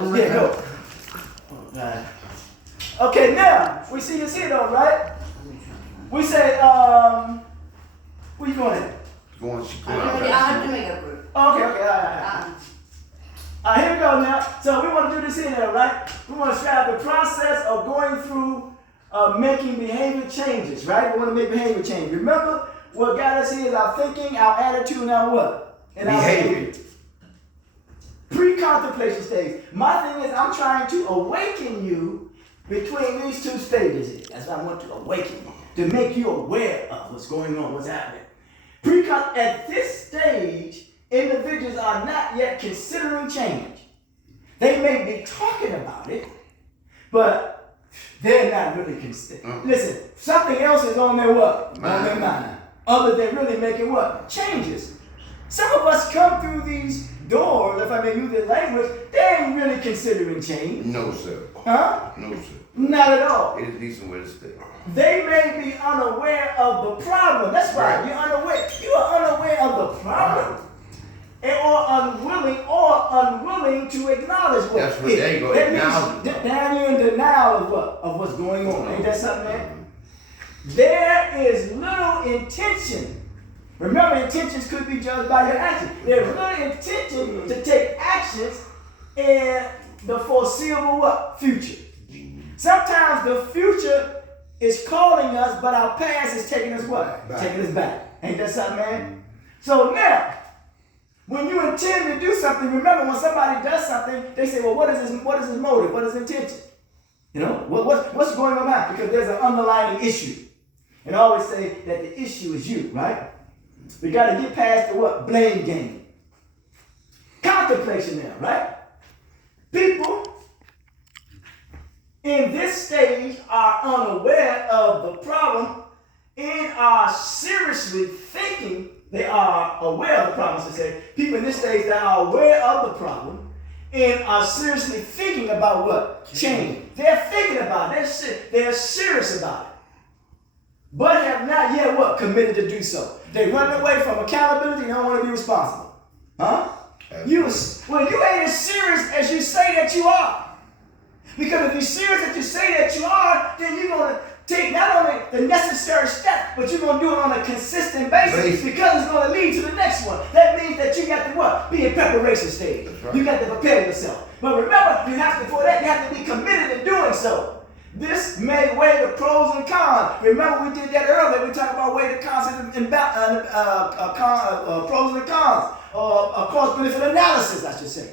Yeah, go. Alright. Okay, now we see this here though, right? We say, where you going at? She going I'm out doing back. the makeup group. Okay, alright. Alright, here we go now. So we want to do this here now, right? We want to describe the process of going through making behavior changes, right? We want to make behavior change. Remember, what got us here is our thinking, our attitude, and our what? And our behavior. Pre-contemplation stage. My thing is, I'm trying to awaken you between these two stages here. That's what I want to awaken you, to make you aware of what's going on, what's happening. At this stage, individuals are not yet considering change. They may be talking about it, but they're not really considering. Listen, something else is on their what? On their mind. Other than really making what? Changes. Some of us come through these doors, if I may use the language, they ain't really considering change. No, sir. Huh? No, sir. Not at all. It is decent way to stay. They may be unaware of the problem. That's right. You're unaware. You are unaware of the problem. Or unwilling to acknowledge what That's what they go. That means down you're in denial of what? Of what's going on. Ain't that something, man? There is little intention. Remember, intentions could be judged by your actions. There's little intention to take actions in the foreseeable what? Future. Sometimes the future is calling us, but our past is taking us what? Taking us back. Ain't that something, man? So now, when you intend to do something, remember when somebody does something, they say, well, what is his motive? What is his intention? You know, what's going on now? Because there's an underlying issue. And I always say that the issue is you, right? We got to get past the what? Blame game. Contemplation now, right? People in this stage are unaware of the problem and are seriously thinking. They are aware of the problem, to say. People in this stage that are aware of the problem and are seriously thinking about what? Change. They're thinking about it. They're serious about it. But have not yet what? Committed to do so. They run away from accountability and don't want to be responsible. Huh? You ain't as serious as you say that you are. Because if you're serious that you say that you are, then you're going to take not only the necessary step, but you're going to do it on a consistent basis because it's going to lead to the next one. That means that you got to what? Be in preparation stage. Right. You got to prepare yourself. But remember, before that, you have to be committed in doing so. This may weigh the pros and cons. Remember, we did that earlier. We talked about weigh the cons and pros and cons, or cost-benefit analysis, I should say.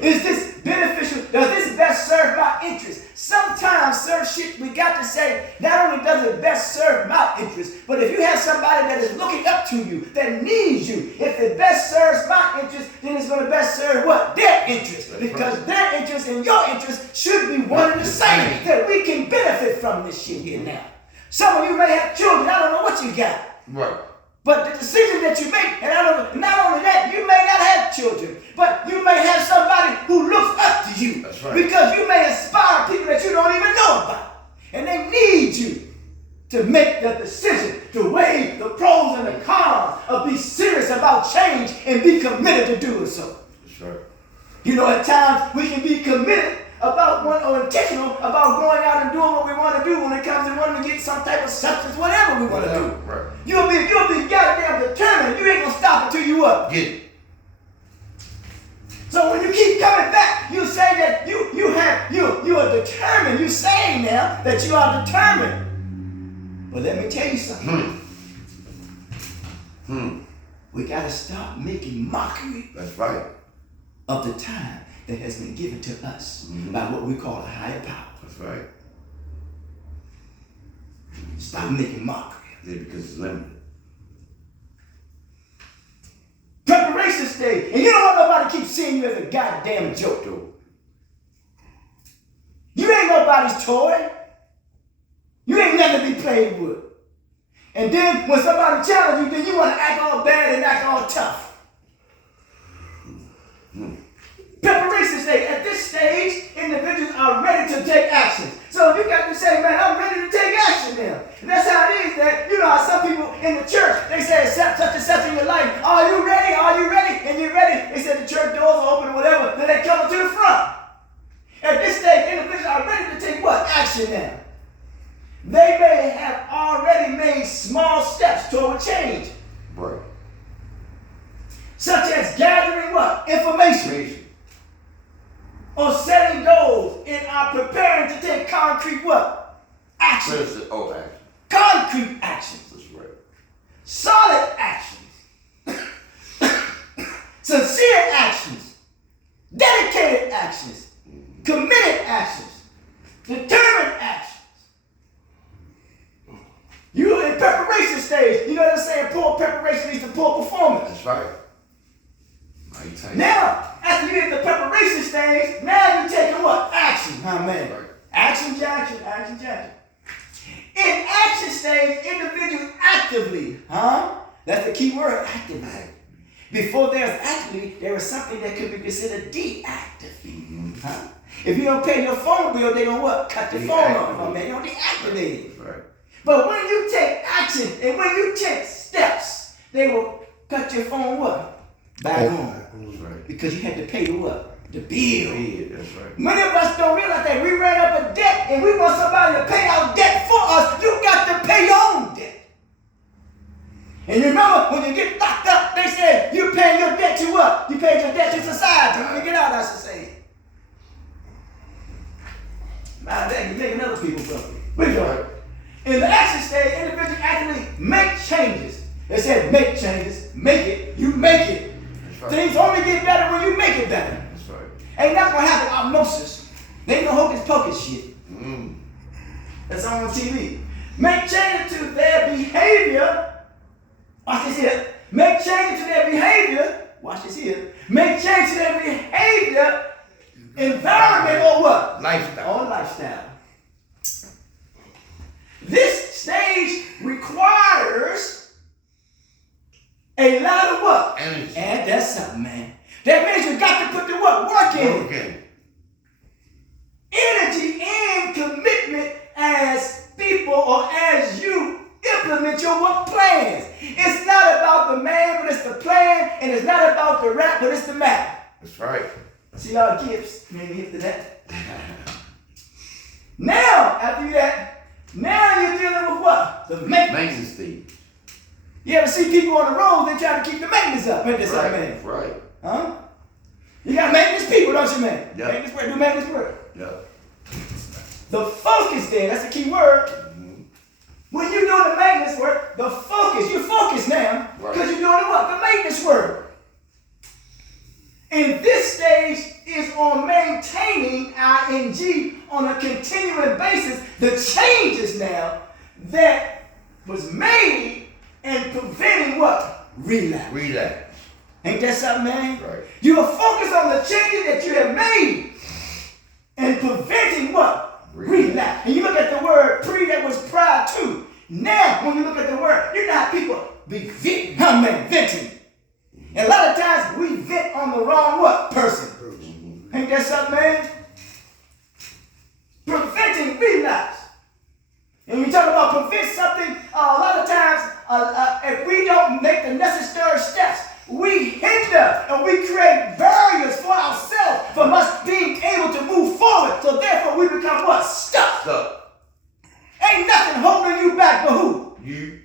Is this beneficial? Does this best serve my interest? Sometimes, we got to say, not only does it best serve my interest, but if you have somebody that is looking up to you, that needs you, if it best serves my interest, then it's going to best serve what? Their interest. Because their interest and your interest should be one and the same. That we can benefit from this shit here now. Some of you may have children. I don't know what you got. Right. But the decision that you make, and not only that, you may not have children, but you may have somebody who looks up to you. That's right. Because you may inspire people that you don't even know about. And they need you to make the decision, to weigh the pros and the cons, of be serious about change and be committed to doing so. That's right. You know, at times we can be committed about or intentional about going out and doing what we want to do when it comes to wanting to get some type of substance, whatever we want to do. Right. You'll be goddamn determined. You ain't gonna stop until you what? Get it. So when you keep coming back, you say that you are determined. You say now that you are determined. But let me tell you something. We gotta stop making mockery. That's right. Of the time that has been given to us by what we call a higher power. That's right. Stop making mockery. Yeah, because it's limited. Preparation stage. And you don't want nobody to keep seeing you as a goddamn joke, though. You ain't nobody's toy. You ain't nothing to be played with. And then when somebody challenges you, then you want to act all bad and act all tough. Preparation stage. At this stage, individuals are ready to take action. So you got to say, man, I'm ready to take action now. And that's how it is that, you know, how some people in the church, they say such and such in your life. Are you ready? Are you ready? And you're ready. They said the church doors are open or whatever. Then they come to the front. action now. They may have already made small steps toward change. Right. Such as gathering what? Information. Or setting goals and are preparing to take concrete what? Action. Oh, action. Concrete actions. That's right. Solid actions. Sincere actions. Dedicated actions. Committed actions. Determined actions. You in preparation stage. You know what I'm saying? Poor preparation leads to poor performance. That's right. Now, after you hit the preparation stage, now you're taking what? Action. Amen. Right. Action, action, action, action. In action stage, individuals actively, that's the key word, actively. Before there's actively, there is something that could be considered deactively. If you don't pay your phone bill, they don't what? Cut the phone off, man. They don't deactivate it. Right. But when you take action and when you take steps, they will cut your phone what? Back on. Right. Because you had to pay the what? The bill. Yeah, that's right. Many of us don't realize that we ran up a debt and we want somebody to pay our debt for us. You got to pay your own debt. And you remember when you get locked up, they said you pay your debt to what? You paid your debt to society. When you get out, I should say. My dad, you're making other people something. We go. In the action stage, individuals actually make changes. They said make changes, make it, you make it. Right. Things only get better when you make it better. That's right. Ain't not gonna happen osmosis. They ain't no hocus pocus shit. That's on TV. Make changes to their behavior. Watch this here. Make changes to their behavior. Watch this here. Make changes to their behavior, environment, or what? Lifestyle. Or lifestyle. This stage requires a lot of what? Energy. And that's something, man. That means you got to put the what? Work in. Okay. Energy and commitment as people or as you implement your work plans. It's not about the man, but it's the plan. And it's not about the rap, but it's the map. That's right. See our gifts. Maybe hit to that. Now, after that, now you're dealing with what? The Maintenance stage. You ever see people on the road, they try to keep the maintenance up. Ain't this Right. man? Right. Huh? You got maintenance people, don't you, man? Yep. Maintenance work, do maintenance work. Yep. The focus there, that's the key word. When you're doing the maintenance work, the focus, you're focused now because you're doing the what? The maintenance work. And this stage is on maintaining ing on a continuing basis the changes now that was made and preventing what? Relapse. Relax. Ain't that something, man? Right. You are focused on the changes that you have made and preventing what? Relapse. And you look at the word pre that was prior to. Now, when you look at the word, you know how people be venting. And a lot of times we vent on the wrong what? Person. Ain't that something, man? Preventing relapse. And when you talk about prevent something, a lot of times, if we don't make the necessary steps, we hinder and we create barriers for ourselves from us being able to move forward. So therefore we become what? Stuck. Ain't nothing holding you back but who? You.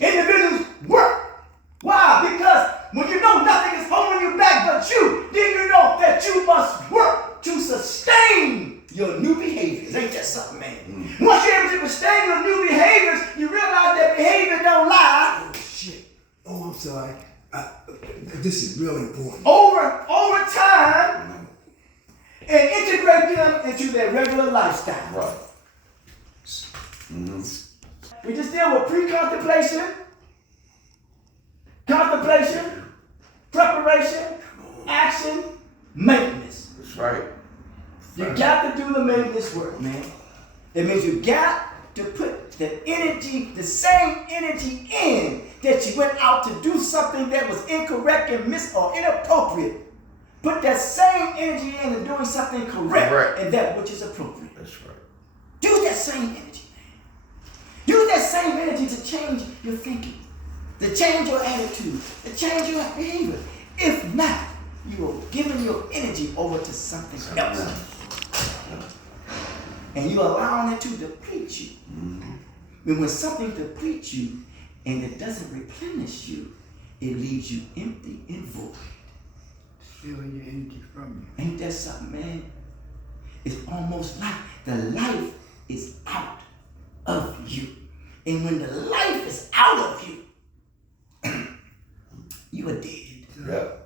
Individuals work. Why? Because when you know nothing is holding you back but you, then you know that you must work to sustain your new behaviors. Ain't that something, man? Once you're able to sustain your new behaviors, you realize that behavior don't lie. Oh, shit. Oh, I'm sorry. This is really important. Over time, and integrate them into their regular lifestyle. Right. We just deal with pre-contemplation, contemplation, preparation, action, maintenance. That's right. You got to do the maintenance work, man. That means you got to put the energy, the same energy in that you went out to do something that was incorrect and or inappropriate. Put that same energy in and doing something correct and that which is appropriate. That's right. Use that same energy, man. Use that same energy to change your thinking, to change your attitude, to change your behavior. If not, you are giving your energy over to something else. And you're allowing it to deplete you. When something depletes you and it doesn't replenish you, it leaves you empty and void. Filling you empty from you. Ain't that something, man? It's almost like the life is out of you. And when the life is out of you, you are dead. Yep.